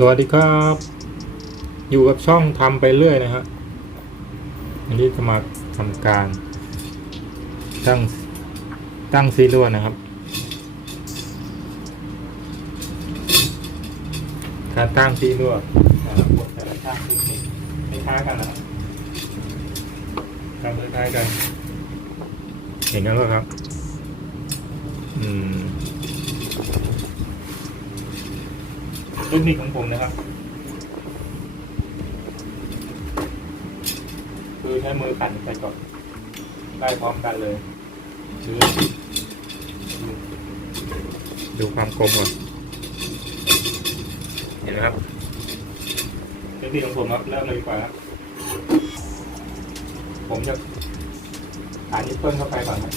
สวัสดีครับ อยู่กับช่องทำไปเรื่อยนะฮะวันนี้จะมาทำการ ตั้งตั้งซีลวนะครับ การตั้งซีลวแต่ละบทแต่ละช่างไม่คล้ายกันนะครับทำคล้ายกัน เห็นกันไหมครับ อืม เทคนิคของผมนะครับ คือใช้มือขันไปก่อนได้พร้อมกันเลยดูดูความคมก่อนเห็นไหมครับเทคนิคของผมครับเริ่มเลยดีกว่าครับผมจะหานิ้วต้นเข้าไปก่อนครับ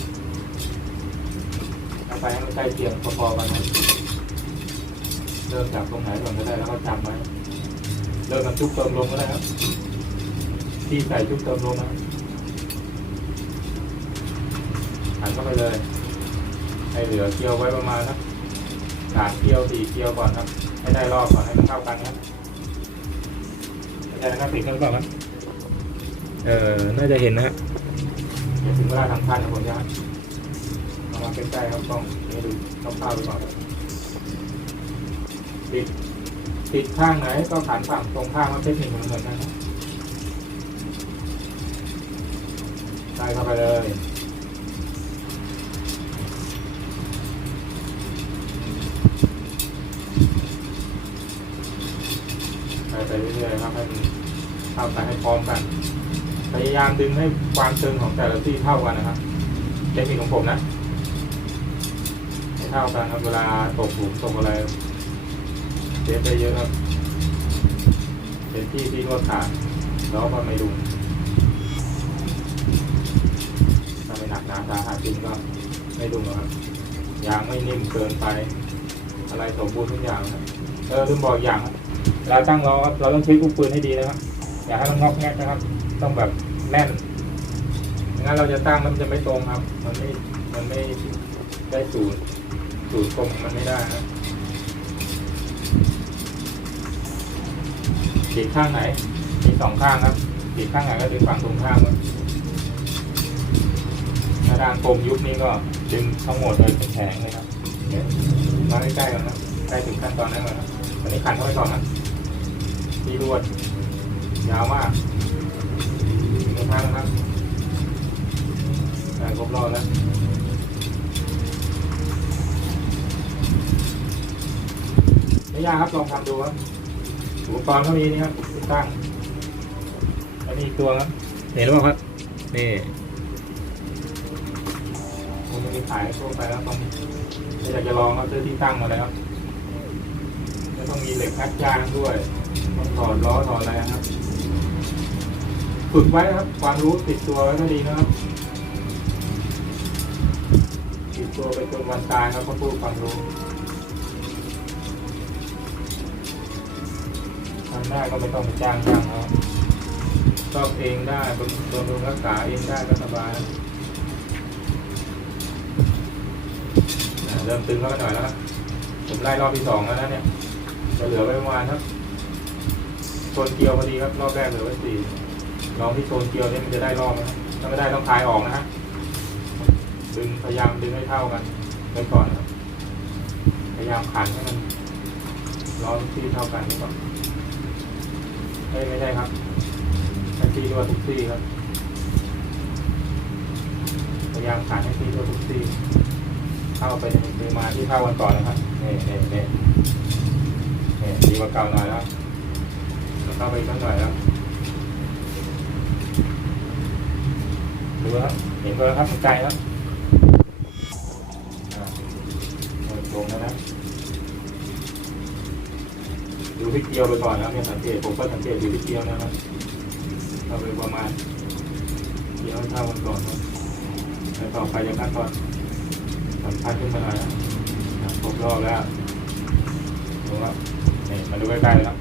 เข้าไปให้มันใกล้เคียงพอๆกันนะ เริ่มจากตรงไหนก่อนก็ได้แล้วก็จำไว้เริ่มกับชุบเติมลมก็ได้ครับ ที่ใส่ชุบเติมลมนะครับหันเข้าไปเลย ให้เหลือเกลียวไว้ประมาณนะสามเกลียวสี่เกลียวก่อนครับ ให้ได้รอบก่อนให้มันเข้ากันครับไม่ใช่นะครับปิดเครื่องก่อนครับเออน่าจะเห็นนะฮะเดี๋ยวถึงเวลาทำพันนะผมจะเอามาใกล้ๆครับกล้องให้ดูคร่าวๆไปก่อนครับ ติดติดข้างไหนก็ขันฝั่งตรงข้างว่าเทคนิคเหมือนเหมือนกันครับใส่เข้าไปเลยใส่ไปเรื่อยๆครับให้มันเข้ากันให้พร้อมกัน พยายามดึงให้ความตึงของแต่ละที่เท่ากันนะครับเทคนิคของผมนะให้เท่ากันครับเวลาตกหลุมตกอะไร เสียไปเยอะครับเป็นที่ที่นวดขาแล้วก็ไม่ดุถ้าไม่หนักหนาสาหัสจริงก็ไม่ดุงหรอกครับยางไม่นิ่มเกินไป อะไรสมบูรณ์ทุกอย่างครับเออลืมบอกอย่างครับเวลาตั้งล้อครับเราต้องเช็คลูกปืนให้ดีนะครับอย่าให้มันงอกแงกนะครับ ต้องแบบแน่นงั้นเราจะตั้งแล้วมันจะไม่ตรงครับ มันไม่มันไม่ได้สูตรสูตรตรงมันไม่ได้นะ ครับขีดข้างไหนมีสองข้างครับขีดข้างไหนก็ดึงฝั่งตรงข้ามครับถ้าด้านกลมยุบนี้ก็ดึงทั้งหมดเลยเป็นแผงเลยครับเดี๋ยวมาใกล้ๆกันนะใกล้ถึงขั้นตอนนั้นเลยครับตอนนี้ขันเข้าไปก่อนนะที่รวดยาวมากตรงข้างนะครับได้ครบรอบแล้วไม่ยากครับลองทำดูครับ อุปกรณ์เท่านี้นะครับติดตั้งแล้วมีอีกตัวครับเห็นหรือเปล่าครับ นี่ผมจะมีขายทั่วไปแล้วต้องถ้าอยากจะลองก็ซื้อที่ตั้งมาเลยครับแล้วต้องมีเหล็กคัดยางด้วยต้องถอดล้อถอดอะไรนะครับ ฝึกไว้ครับ ความรู้ติดตัวไว้ก็ดีนะครับติดตัวไปจนวันตายครับก็พูดความรู้ ได้ก็ไม่ต้องไปจ้างช่างเขาชอบเองได้บำบำรุงรักษาเองได้ก็สบายเริ่มตึงแล้วก็หน่อยแล้วครับผมไล่รอบที่สองแล้วนะเนี่ยจะเหลือไว้ประมาณครับโซนเกียวพอดีครับ รอบแรกเหลือไว้สี่ลองที่โซนเกียวเนี่ยมันจะได้รอบไหมครับถ้าไม่ได้ต้องคลายออกนะฮะดึงพยายามดึงให้เท่ากันไว้ก่อนครับพยายามขันให้มันร้อนที่เท่ากันไว้ก่อน ไม่ไม่ใช่ครับแท็กซี่ด้วทุกซี่ครับพยายามขายแท็กซี่ด้วทุกซี่เข้าไปในปริมาที่เข้ากันก่อนนะครับนี่นี่นี่นี่ดีกว่าเก่าหน่อยแล้วเข้าไปอีกสักหน่อยแล้วดูแล้วเห็นแล้วครับมันไกลแล้วลงแล้วนะ ดูที่เกลียวไปก่อนแล้วเนี่ยสังเกตผมก็สังเกตดูที่เกลียวนะครับเราไปประมาณเกลียวเท่ากันก่อนครับแล้วต่อไปจะขั้นตอนสำคัญขึ้นมาหน่อยนะครบรอบแล้วดูว่านี่มาดูใกล้ๆเลยครับ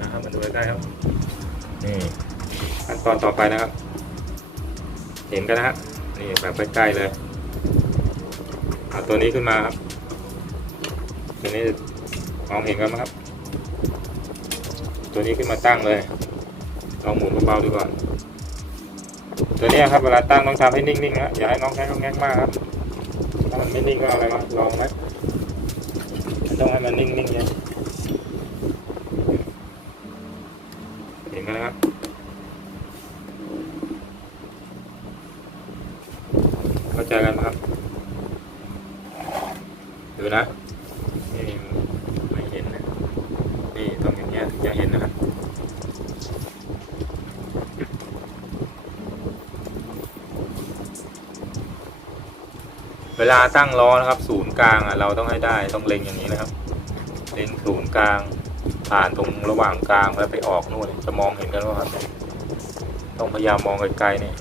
นะครับมาดูใกล้ๆครับนี่ขั้นตอนต่อไปนะครับ เห็นกันนะฮะนี่แบบใกล้ๆเลยเอาตัวนี้ขึ้นมาครับตัวนี้มองเห็นกันไหมครับ ตัวนี้ขึ้นมาตั้งเลยลองหมุนเบาๆดูก่อน ตัวนี้ครับเวลาตั้งต้องทำให้นิ่งๆนะอย่าให้น้องแง่งแง่มากครับถ้ามันไม่นิ่งก็อะไรมาลองไหมต้องให้มันนิ่งๆเนี่ยเห็นกันนะครับ เข้าใจกันไหมครับ ดูนะ นี่ไม่เห็นนะ นี่ต้องอย่างเงี้ยถึง จะเห็นนะครับเวลาตั้งล้อนะครับ ศูนย์กลางอะเราต้องให้ได้ต้องเล็งอย่างนี้นะครับ เล็งศูนย์กลาง ผ่านตรงระหว่างกลางแล้วไปออกนู่นจะมองเห็นกันว่าครับ ต้องพยายามมองไกลๆนี่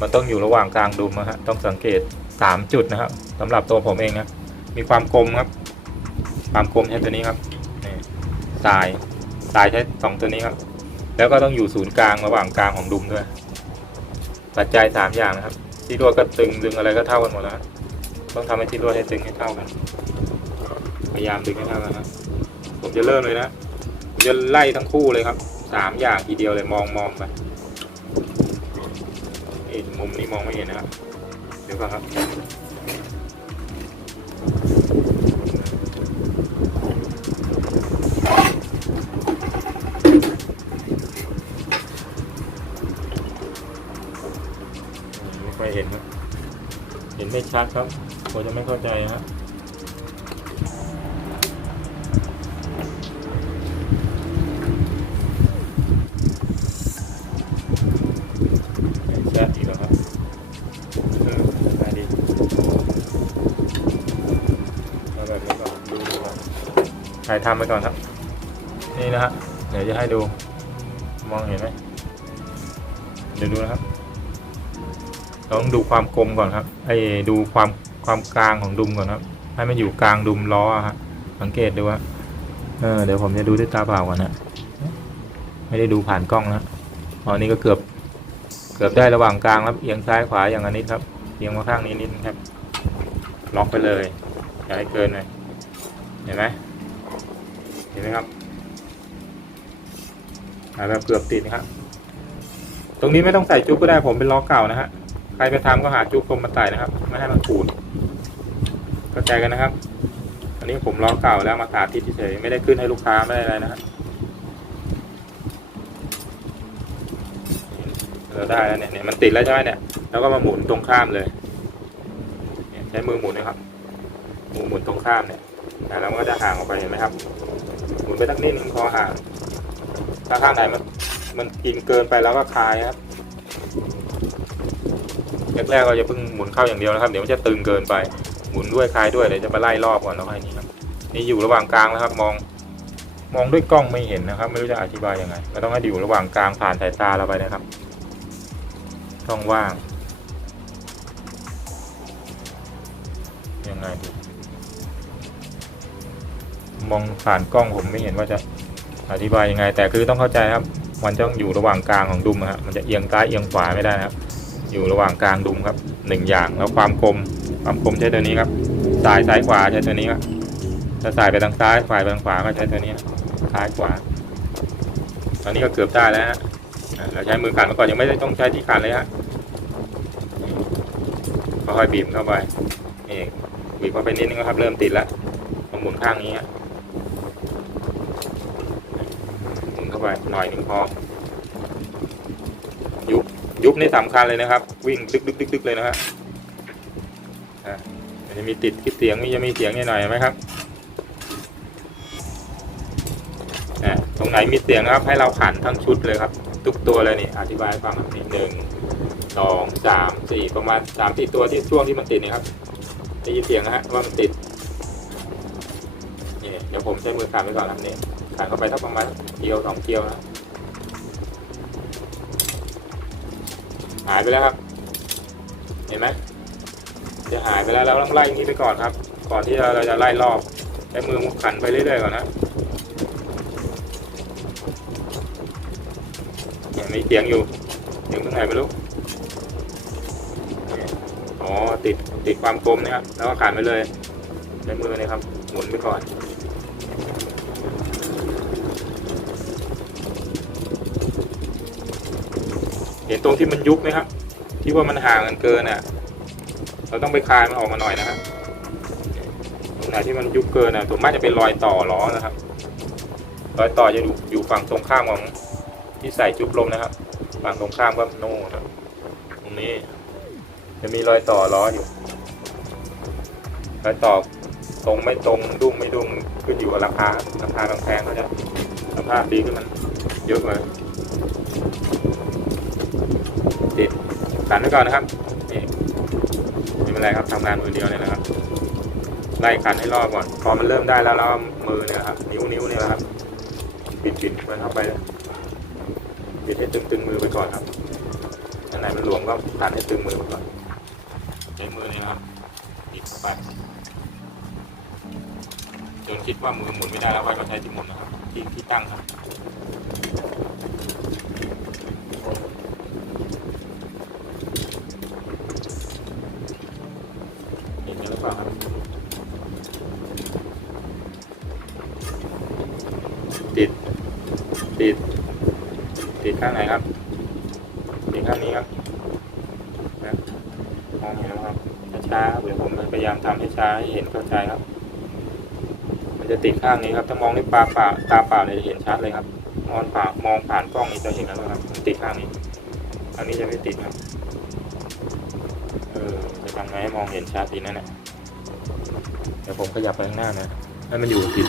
มันต้องอยู่ระหว่างกลางดุมนะฮะต้องสังเกตสามจุดนะครับสำหรับตัวผมเองนะมีความกลมครับ ความกลมใช้ตัวนี้ครับ นี่สายสายใช้สองตัวนี้ครับ แล้วก็ต้องอยู่ศูนย์กลางระหว่างกลางของดุมด้วย ปัจจัยสามอย่างนะครับ ที่รวดก็ตึงดึงอะไรก็เท่ากันหมดแล้วนะต้องทำให้ที่รวดให้ตึงให้เท่ากัน พยายามดึงให้เท่ากันนะผมจะเริ่มเลยนะผมจะไล่ทั้งคู่เลยครับสามอย่างทีเดียวเลยมองมองไปมุมนี้มองไม่เห็นนะครับ เดี๋ยวก่อนครับ ชัดครับผมจะไม่เข้าใจนะฮะชัดอีกแล้วครับเออได้ดีเอาแบบนี้ก่อนดูดูก่อนถ่ายทำไปก่อนครับ นี่นะฮะเดี๋ยวจะให้ดู มองเห็นไหมเดี๋ยวดูนะครับ ต้องดูความกลมก่อนครับไอ้ดูความความกลางของดุมก่อนครับ ให้มันอยู่กลางดุมล้ออะฮะสังเกตดูว่าเออเดี๋ยวผมจะดูด้วยตาเปล่าก่อนนะไม่ได้ดูผ่านกล้องนะอ๋อนี่ก็เกือบเกือบได้ระหว่างกลางครับเอียงซ้ายขวาอย่างอันนี้ครับเอียงมาข้างนี้นิดนึงครับ ล็อกไปเลยอย่าให้เกินเลยเห็นไหมเห็นไหมครับแบบเกือบติดนะครับตรงนี้ไม่ต้องใส่จุ๊บก็ได้ผมเป็นล้อเก่านะฮะ ครไปทำก็หาจุ๊บกลมมาใส่นะครับ ไม่ให้มันขูดเข้าใจกันนะครับ อันนี้ผมล้อเก่าแล้วมาสาธิตเฉยไม่ได้ขึ้นให้ลูกค้าไม่ได้อะไรนะฮะเราได้แล้วเนี่ยเนี่ยมันติดแล้วใช่ไหมเนี่ยแล้วก็มาหมุนตรงข้ามเลยเนี่ยใช้มือหมุนนะครับหมุนหมุนตรงข้ามเนี่ยแล้วมันก็จะห่างออกไปเห็นไหมครับ หมุนไปสักนิดนึงพอห่างถ้าข้างไหนมันมันกินเกินไปแล้วก็คลายครับ แรกๆเราจะเพิ่งหมุนเข้าอย่างเดียวนะครับ เดี๋ยวมันจะตึงเกินไป หมุนด้วยคลายด้วยเดี๋ยวจะมาไล่รอบก่อนแล้วค่อยนี้ครับ นี่อยู่ระหว่างกลางแล้วครับ มอง มองด้วยกล้องไม่เห็นนะครับ ไม่รู้จะอธิบายยังไงก็ต้องให้อยู่ระหว่างกลางผ่านสายตาเราไปนะครับช่องว่าง ยังไงดีมองผ่านกล้องผมไม่เห็นว่าจะอธิบายยังไง แต่คือต้องเข้าใจครับ มันต้องอยู่ระหว่างกลางของดุมอะฮะมันจะเอียงซ้ายเอียงขวาไม่ได้นะครับ อยู่ระหว่างกลางดุมครับหนึ่งอย่างแล้วความคมความคมใช้ตัวนี้ครับสายซ้ายขวาใช้ตัวนี้ครับถ้าสายไปทางซ้ายฝ่ายไปทางขวาก็ใช้ตัวนี้ซ้ายขวา ตอนนี้ก็เกือบได้แล้วฮะเราใช้มือขันมาก่อนยังไม่ได้ต้องใช้ที่ขันเลยฮะค่อยบีบเข้าไปนี่บีบเข้าไปนิดนึงครับ เริ่มติดแล้วหมุนข้างนี้ฮะหมุนเข้าไปหน่อยหนึ่งพอยุบ ยุบนี่สำคัญเลยนะครับ วิ่งดึกดึกดึกดึกเลยนะครับอะมันจะมีติดคลิปเสียงมีจะมีเสียงนิดหน่อยไหมครับตรงไหนมีเสียงนะครับให้เราขันทั้งชุดเลยครับ ทุกตัวเลยนี่อธิบายฟังครับนี่หนึ่งสองสามสี่ประมาณสามสี่ตัวที่ช่วงที่มันติดนี่ครับได้ยินเสียงนะฮะว่ามันติดนี่เดี๋ยวผมใช้มือขันไว้ก่อนครับนี่ขันเข้าไปสักประมาณเกียวสองเกียวนะ หายไปแล้วครับ เห็นไหมจะหายไปแล้วเราต้องไล่อย่างนี้ไปก่อนครับ ก่อนที่เราจะไล่รอบใช้มือมุกขันไปเรื่อยๆก่อนนะยังมีเสียงอยู่เสียงตรงไหนไม่รู้อ๋อติดติดความกลมนะครับแล้วก็ขันไปเลยใช้มือนะครับหมุนไปก่อน เห็นตรงที่มันยุบไหมครับที่ว่ามันห่างกันเกินอะ เราต้องไปคลายมันออกมาหน่อยนะครับตรงไหนที่มันยุบเกินอะส่วนมากจะเป็นรอยต่อล้อนะครับ รอยต่อจะอยู่อยู่ฝั่งตรงข้ามของที่ใส่จุบลมนะครับ ฝั่งตรงข้ามก็โน่นตรงนี้ จะมีรอยต่อล้ออยู่รอยต่อตรงไม่ตรงดุ้งไม่ดุ้งขึ้นอยู่กับราคาราคาแพงๆก็จะสภาดีขึ้นมันเยอะเลย ติดตันไว้ก่อนนะครับนี่ไม่เป็นไรครับทำงานมือเดียวเนี่ยนะครับไล่ขันให้รอบก่อนพอมันเริ่มได้แล้วแล้วมือเนี่ยครับนิ้วนิ้วเนี่ยนะครับบิดบิดมันเข้าไปบิดให้ตึงๆมือไปก่อนครับอันไหนมันหลวมก็ขันให้ตึงมือไปก่อนใช้มือเนี่ยนะครับบิดเข้าไปจนคิดว่ามือหมุนไม่ได้แล้วไว้ก็ใช้ที่หมุนนะครับที่ที่ตั้งครับ ติดข้างนี้ครับถ้ามองด้วยตาเปล่าตาเปล่าเนี่ยจะเห็นชัดเลยครับมองผ่านมองผ่านกล้องนี่จะเห็นแล้วครับติดข้างนี้ข้างนี้จะไม่ติดครับเออจะทำไงให้มองเห็นชัดดีนั่นแหละเดี๋ยวผมขยับไปข้างหน้านะให้มันอยู่ติด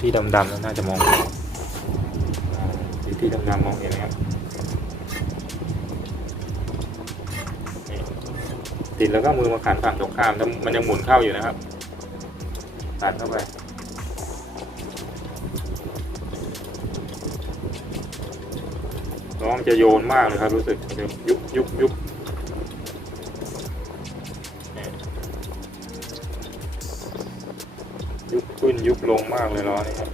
ที่ดำๆแล้วน่าจะมองเห็นอ่าที่ดำๆมองเห็นไหมครับติดแล้วก็มือมาขันฝั่งตรงข้ามแล้วมันยังหมุนเข้าอยู่นะครับตัดเข้าไป น้องจะโยนมากเลยครับ รู้สึกยุบยุบยุบยุบขึ้นยุบลงมากเลยล้อนี่ครับ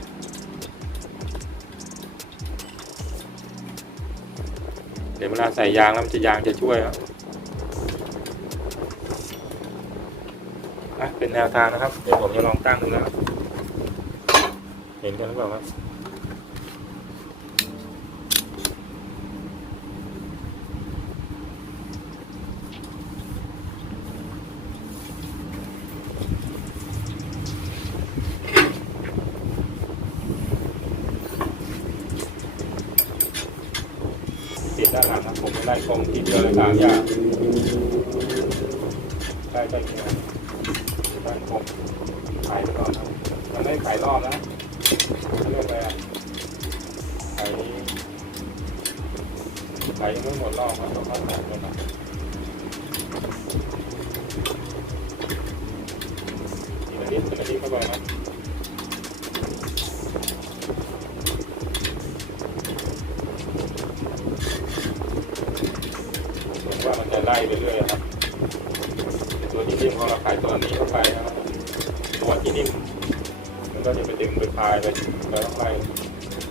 เดี๋ยวเวลาใส่ยางแล้วมันจะยางจะช่วยครับเป็นแนวทางนะครับ เดี๋ยวผมจะลองตั้งดูนะครับ เห็นกันหรือเปล่าครับ ติดด้านหลังครับผมไม่ได้ชมทีเดียวเลยสามอย่างได้ไหมครับได้ผมขายไปก่อนครับมันไม่ขายรอบนะเรื่องไปขายขายยังไม่หมดรอบครับต้องเข้าขายกันนะทีละนิดทีละนิดเข้าไปนะ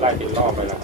ไล่ติดรอบไปแล้ว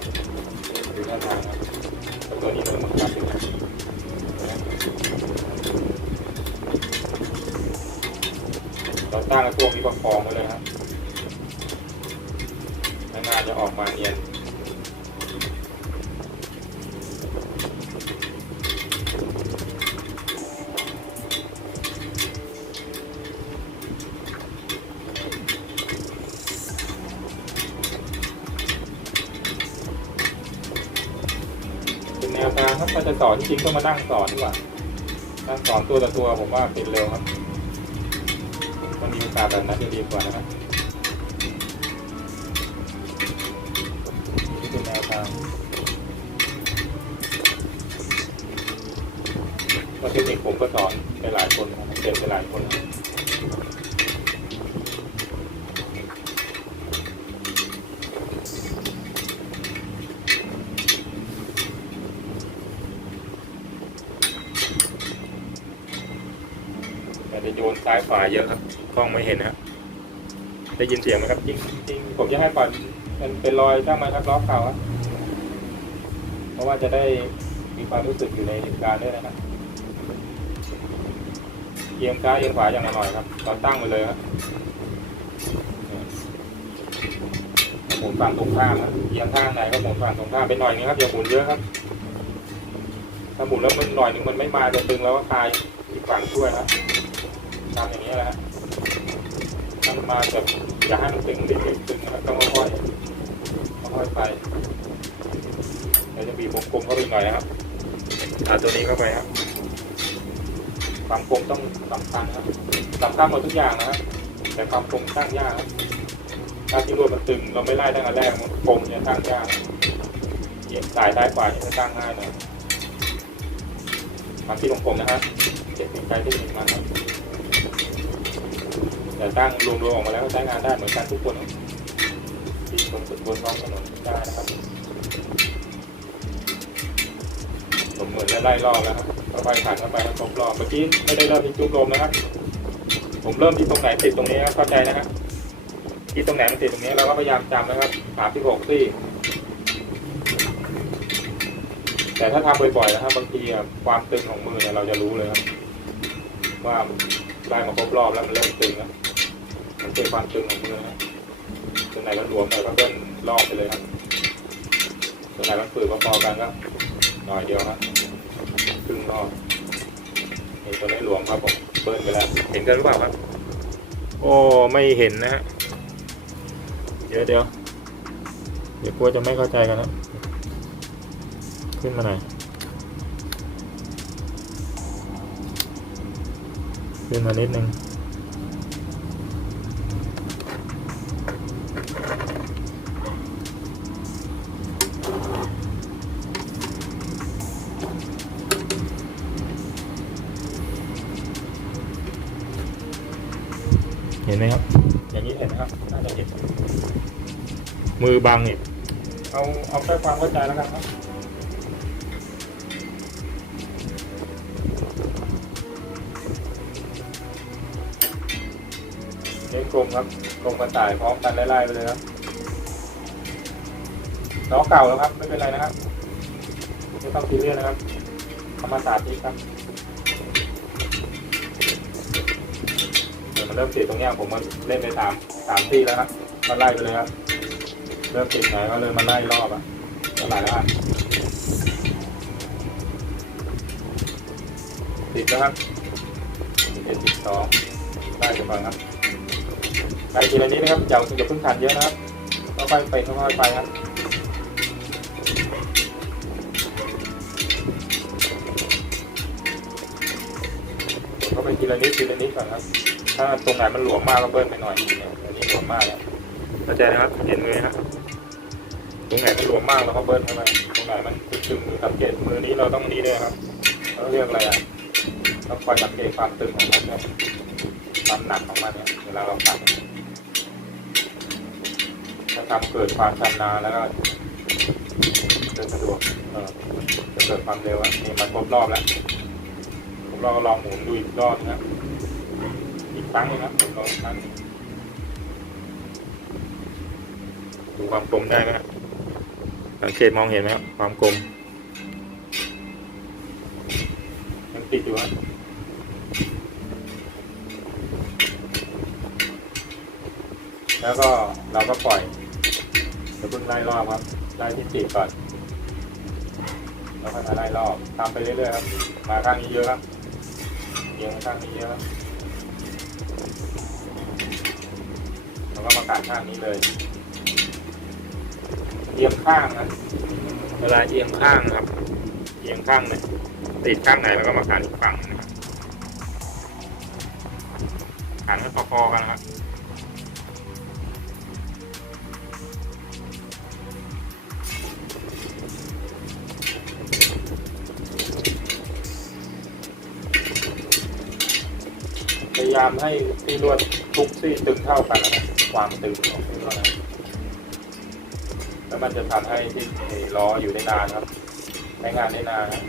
จะสอนจริงๆก็มานั่งสอนดีกว่านั่งสอนตัวต่อตัวผมว่าเป็นเร็วครับมันมีโอกาสแบบนั้นจะดีกว่านะครับนี่เป็นแนวทางก็เทคนิคผมก็สอนไปหลายคนนะครับเจ็บไปหลายคนนะครับแต่จะโยนซ้ายขวาเยอะครับกล้องไม่เห็นนะครับได้ยินเสียงไหมครับจริงจริงผมจะให้ปล่อย มันเป็นรอยช่างมันครับล้อเข่าครับเพราะว่าจะได้มีความรู้สึกอยู่ในเหตุการณ์ด้วยนะครับเอียงซ้ายเอียงขวาอย่างละหน่อยครับตอนตั้งไปเลยครับหมุนฝั่งตรงข้ามครับเอียงข้างไหนก็หมุนฝั่งตรงข้ามไปหน่อยนึงครับอย่าหมุนเยอะครับ ถ้าหมุนแล้วมันหน่อยนึงมันไม่มาจะตึงแล้วก็คลายอีกฝั่งช่วยนะทำอย่างนี้แหละฮะถ้ามันมาแบบอย่าให้มันตึงติดตึงนะครับต้องค่อยๆ ค่อยๆไปเดี๋ยวจะบีบวงกลมเข้าไปหน่อยนะครับเอาตัวนี้เข้าไปครับความกลมต้องสำคัญครับสำคัญหมดทุกอย่างนะครับแต่ความกลมตั้งยากครับถ้าที่รวดมันตึงเราไม่ไล่ตั้งแต่แรกมันกลมจะตั้งยากเยียบสายได้กว่าจะตั้งง่ายหน่อยมาที่ของผมนะครับเจ็ดสิบใจที่หนึ่งมาครับแต่ตั้งรวมๆออกมาแล้วก็ใช้งานได้เหมือนกันทุกคนครับ ที่บนบนท้องถนนได้นะครับผมเหมือนจะไล่รอบแล้วครับเข้าไปผ่านเข้าไปแล้วครบรอบ เมื่อกี้ไม่ได้เริ่มที่จุ๊บลมนะครับ ผมเริ่มที่ตรงไหนติดตรงนี้ครับเข้าใจนะครับ ที่ตรงไหนมันติดตรงนี้เราก็พยายามจำนะครับสามที่หกซี่ แต่ถ้าทำบ่อยๆนะครับบางทีความตึงของมือเนี่ยเราจะรู้เลยครับ ว่าได้มาครบรอบแล้วมันเริ่มตึงแล้วมันเป็นความตึงของมือนะตรง ไหนมันหลวมหน่อยก็เบิ้ลรอบไปเลยครับตรงไหนมันฝืดพอๆกันก็หน่อยเดียวครับครึ่งรอบนี่ตัวนี้หลวมครับผมเบิ้ลไปแล้วเห็นกันหรือเปล่าครับ โอ้ไม่เห็นนะฮะเดี๋ยวเดี๋ยวเดี๋ยวกลัวจะไม่เข้าใจกันนะขึ้นมาหน่อยขึ้นมานิดนึง มือบังเนี่ยเอาเอาแค่ความเข้าใจแล้วกันครับเล่นกลมครับกลมกระต่ายพร้อมกันไล่ๆไปเลยครับล้อเก่าแล้วครับ ไม่เป็นไรนะครับไม่ต้องซีเรียสนะครับธรรมศาสตร์นี้ครับเดี๋ยวมันเริ่มติดตรงเนี้ยผมมาเล่นไปสามสามที่แล้วครับมาไล่ไปเลยครับ ริ่มติดไหนก็เลยมาไล่รอบอะเท่าไหร่แล้วครับติดแล้วครับเจ็ดสิบสองไล่ไปก่อนครับไปทีละนิดนะครับอย่าอย่าเพิ่งขันเยอะนะครับค่อยๆไปค่อยๆไปครับก็ไปทีละนิดทีละนิดก่อนครับ ถ้าตรงไหนมันหลวมมากก็เบิ้ลไปหน่อยอันนี้หลวมมากแล้วเข้าใจนะครับ เห็นมือครับ ตรงไหนมันหลวมมากเราก็เบิ้ลเข้าไปตรงไหนมันตึงมือสังเกตมือนี้เราต้องนี้ด้วยครับเราเรียกอะไรอะต้องคอยสังเกตความตึงของมันครับความหนักของมันเนี่ยเวลาเราขันถ้าทำเกิดความชำนาญแล้วก็เดินสะดวกเออจะเกิดความเร็วอะนี่มันครบรอบแล้วครบรอบก็ลองหมุนดูอีกรอบนะครับอีกครั้งนึงครับผมลองครั้งดูความกลมได้ไหมครับ สังเกตมองเห็นไหมครับความกลมยังติดอยู่ครับแล้วก็เราก็ปล่อยเดี๋ยวเพิ่งไล่รอบครับไล่ที่สี่ก่อนแล้วก็มาไล่รอบทำไปเรื่อยๆครับ มาข้างนี้เยอะครับเอียงข้างนี้เยอะแล้วก็มากัดข้างนี้เลย เอียงข้างนะ เวลาเอียงข้างครับ เอียงข้างเนี่ยติดข้างไหนแล้วก็มาขันอีกฝั่งนะครับขันให้พอๆกันนะครับพยายามให้ที่ลวดทุกซี่ตึงเท่ากันนะความตึงของที่ลวดนะ แล้วมันจะทำให้ที่ล้ออยู่ได้นานครับใช้งานได้นานครับ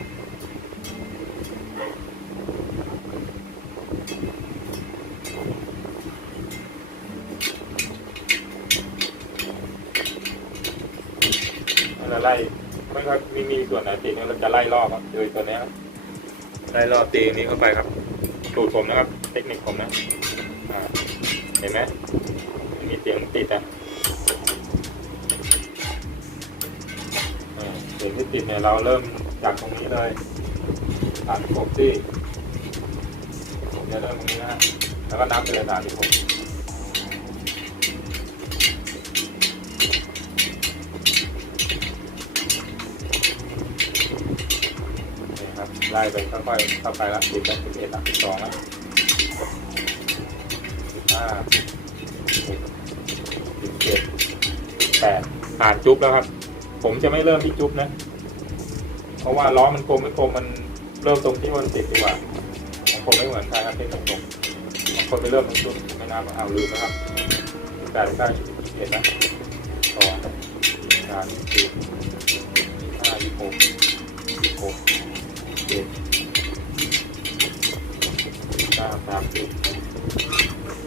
เราไล่ไม่ค่อยมีมีส่วนไหนติดเนี่ยเราจะไล่รอบครับโดยตัวนี้ครับไล่รอบตีนี้เข้าไปครับสูตรผมนะครับ เทคนิคผมนะเห็นไหมมีเสียงติดอะ สียงที่ติดเนี่ยเราเริ่มจากตรงนี้เลยสามสิบหกที่ผมจะเริ่มตรงนี้นะฮะแล้วก็นับไปเลยสามสิบหกนี่ครับไล่ไปค่อยๆเข้าไปละสิบกับสิบเอ็ดสิบสองละสิบห้าสิบหกเจ็ดสิบแปดผ่านจุ๊บแล้วครับ ผมจะไม่เริ่มที่จุ๊บนะ เพราะว่าล้อมันกลมไม่กลมมันเริ่มตรงที่มันติดดีกว่าของผมไม่เหมือนใครครับที่ตรงตรงๆคนไปเริ่มตรงจุ๊บไม่นับเอาลืมนะครับแปดเก้าสิบเอ็ดนะสองสามสี่ห้าสิบหกสิบหกเจ็ดเก้าสามสิบ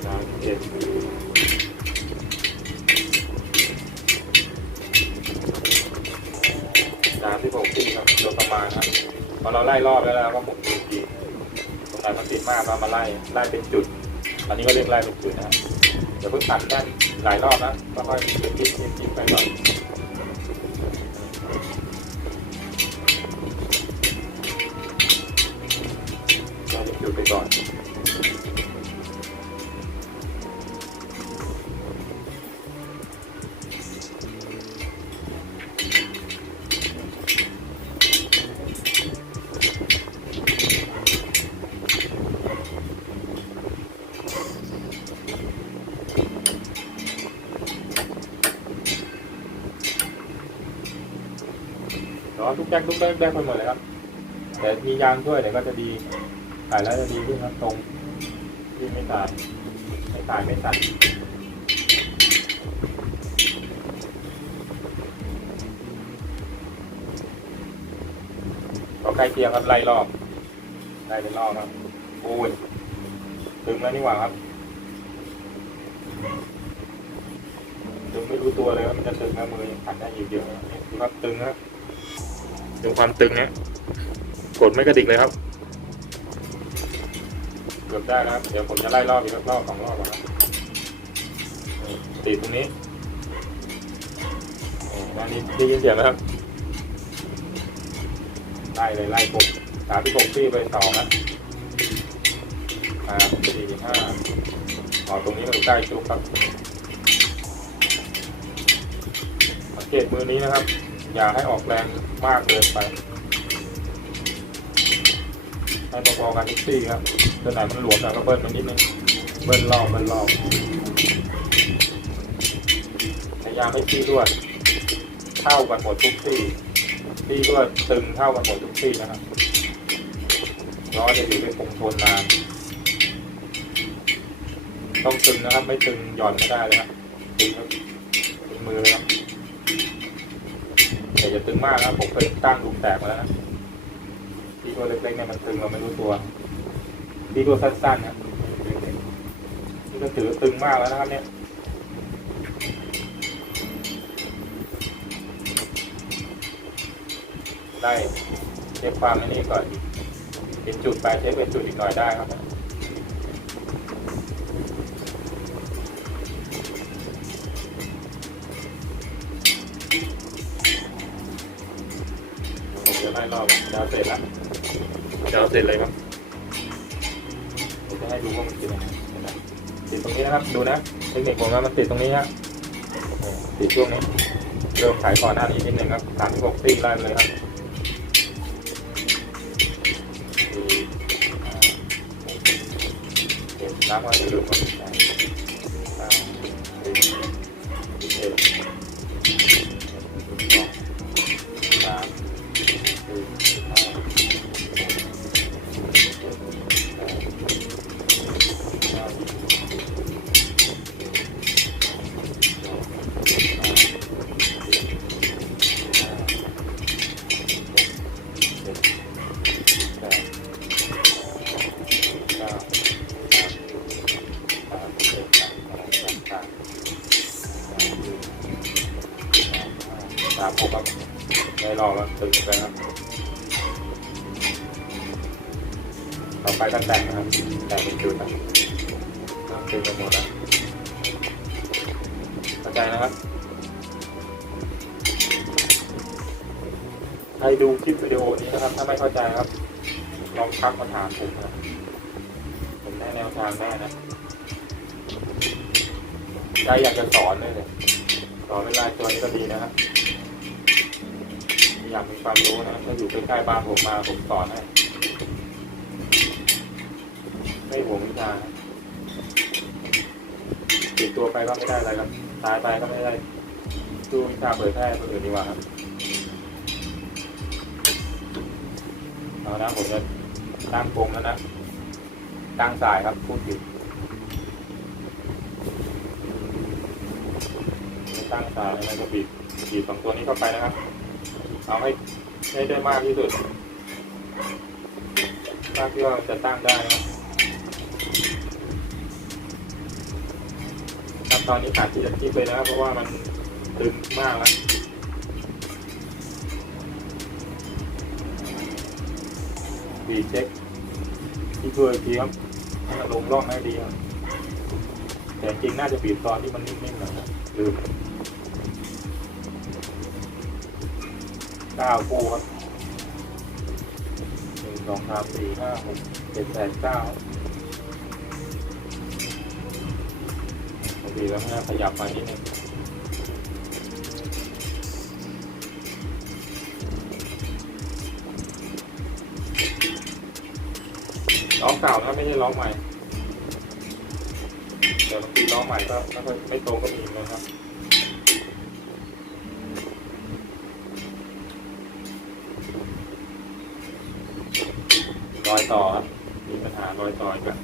สามสิบเจ็ดสามสิบหกที่ครับโดยประมาณครับ พอเราไล่รอบแล้วเราก็หมุนดูอีกทีตรงไหนมันติดมากเรามาไล่ไล่เป็นจุด อันนี้ก็เรียกไล่เป็นจุดนะเดี๋ยวเพิ่งตัดแน่นหลายรอบนะก็ค่อยๆคิดคิดคิดไปก่อนไล่เป็นจุดไปก่อน แต่ว่าทุกแจ็คทุกแจ็คได้คนหมดเลยครับ แต่มียางช่วยเดี๋ยวก็จะดีถ่ายแล้วจะดีขึ้นครับตรงที่ไม่สายไม่สายไม่สั่นก็ใกล้เคียงครับไล่รอบไล่เป็นรอบครับโอ้ยตึงแล้วนี่หว่าครับตึงไม่รู้ตัวเลยว่ามันจะตึงนะมือยังขันได้อยู่เยอะนะนี่คือครับตึงนะ ดูความตึงเนี้ยกดไม่กระดิกเลยครับเกือบได้แล้วครับ เดี๋ยวผมจะไล่รอบอีกรอบสองรอบก่อนนะติดตรงนี้นี่ด้านนี้ได้ยินเสียงไหมครับ ไล่เลยไล่กดสามที่กที่ไปสองนะสามสี่ห้าอ๋อตรงนี้มันใกล้จุกครับสังเกตมือนี้นะครับ อย่าให้ออกแรง มากเกินไปให้พอๆกันทุกที่ครับตัวไหนมันหลวมหน่ยก็เบิ้ลมันนิดนึงเบิ้ลรอบเบิ้ลรอบพยายามให้ที่รวดเท่ากันหมดทุกที่ที่รวดตึงเท่ากันหมดทุกที่นะครับล้อจะอยู่ในคงทนนานต้องตึงนะครับ ไม่ตึงหย่อนไม่ได้เลยครับตึงครับตึงมือเลยครับ แต่อย่าตึงมากนะผมเคยตั้งลูกแตกมาแล้วนะที่ตัวเล็กๆเนี่ยมันตึงเราไม่รู้ตัวที่ตัวสั้นๆนะนี่ก็ถือตึงมากแล้วนะครับ เนี่ยได้เช็คความอันนี้ก่อนเป็นจุดไปเช็คเป็นจุดอีกหน่อยได้ครับ เอาเสร็จเลยครับผมจะให้ดูว่ามันติดยังไงติดตรงนี้นะครับ ดูนะเทคนิคผมว่ามันติดตรงนี้ฮะติดช่วงนี้เริ่มขายก่อนหน้านี้นิดนึงครับสามที่หกตีไล่เลยครับน้ำมันจะดูก่อน เข้าใจนะครับใครดูคลิปวิดีโอนี้นะครับถ้าไม่เข้าใจครับ ลองทักมาถามผมนะผมแนะแนวทางได้นะใครอยากจะสอนเลยเนี่ยสอนเวลาตัวนี้ก็ดีนะครับอยากมีความรู้นะถ้าอยู่ใกล้ๆบ้านผมมาผมสอนให้ไม่ห่วงวิชา ติดตัวไปก็ไม่ได้อะไรครับตายไปก็ไม่ได้ดูวิชาเผยแพร่คนอื่นดีกว่าครับเอานะผมจะตั้งกรงแล้วนะตั้งสายครับพูดผิดตั้งสายแล้วนะจะบีบบีบสองตัวนี้เข้าไปนะครับ เอาให้ให้ได้มากที่สุดมากที่ว่าจะตั้งได้นะ ตอนนี้ขาดที่จะคิดเลยนะครับเพราะว่ามันตึงมากแล้วบีเช็คที่ช่วยอีกทีครับให้มันลงร่องให้ดีครับแต่จริงน่าจะบีบตอนที่มันนิ่มๆหน่อยนะลืมเก้าคู่ครับหนึ่งสองสามสี่ห้าหกเจ็ดแปดเก้า โอเคแล้วนะขยับมานิดนึงล้อเก่านะไม่ใช่ล้อใหม่เดี๋ยวบางทีล้อใหม่ก็ไม่ค่อยไม่ตรงก็มีนะครับรอยต่อมีปัญหารอยต่ออีกแล้ว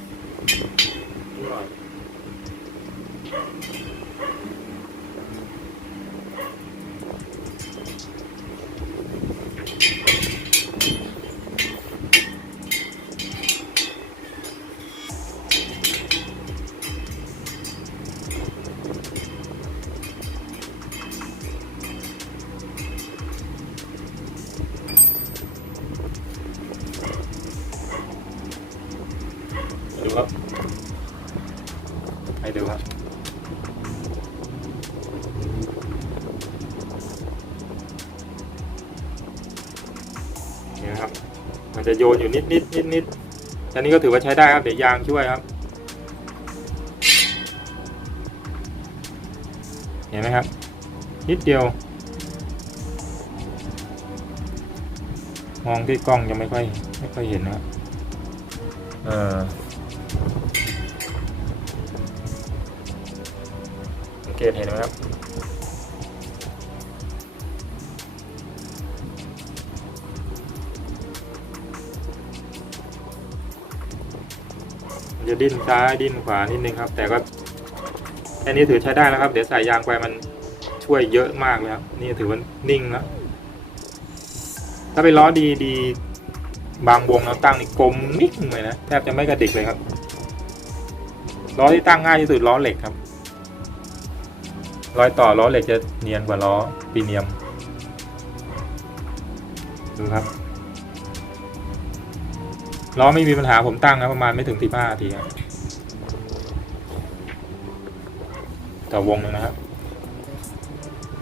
Thank you. โยนอยู่นิดนิดนิดนิดอันนี้ก็ถือว่าใช้ได้ครับ เดี๋ยวยางช่วยครับ เห็นไหมครับ นิดเดียว มองที่กล้องยังไม่ค่อยไม่ค่อยเห็นนะครับเออสังเกตเห็นไหมครับ จะดิ้นซ้ายดิ้นขวานิดนึงครับ แต่ก็แค่นี้ถือใช้ได้แล้วครับ เดี๋ยวใส่ยางไปมันช่วยเยอะมากเลยครับนี่ถือว่านิ่งแล้วถ้าเป็นล้อดีดีบางวงเราตั้งนี่กลมนิ่งเลยนะแทบจะไม่กระดิกเลยครับล้อที่ตั้งง่ายที่สุดล้อเหล็กครับรอยต่อล้อเหล็กจะเนียนกว่าล้อปีเนียมดูครับ ล้อไม่มีปัญหาผมตั้งนะประมาณไม่ถึงสิบห้านาทีครับต่อวงหนึงนะครับ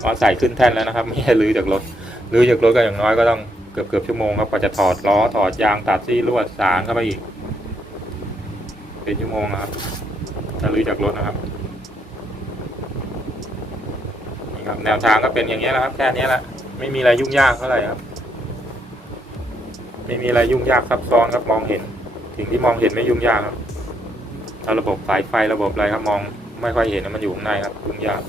พอใส่ขึ้นแท่นแล้วนะครับ ไม่ใช่ลื้อจากรถลื้อจากรถก็อย่างน้อยก็ต้องเกือบเกือบชั่วโมงครับกว่าจะถอดล้อถอดยางตัดซี่ลวดสางเข้าไปอีก เป็นชั่วโมงนะครับถ้าลื้อจากรถนะครับนี่ครับ แนวทางก็เป็นอย่างนี้แหละครับ แค่นี้แหละไม่มีอะไรยุ่งยากเท่าไหร่ครับ ไม่มีอะไรยุ่งยากซับซ้อนครับมองเห็นสิ่งที่มองเห็นไม่ยุ่งยากครับถ้าระบบสายไฟระบบอะไรครับมองไม่ค่อยเห็นมันอยู่ข้างในครับยุ่งยาก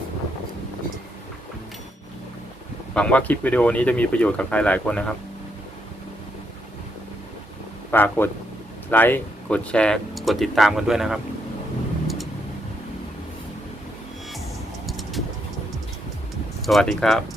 หวังว่าคลิปวิดีโอนี้จะมีประโยชน์กับใครหลายคนนะครับฝากกดไลค์กดแชร์กดติดตามกันด้วยนะครับสวัสดีครับ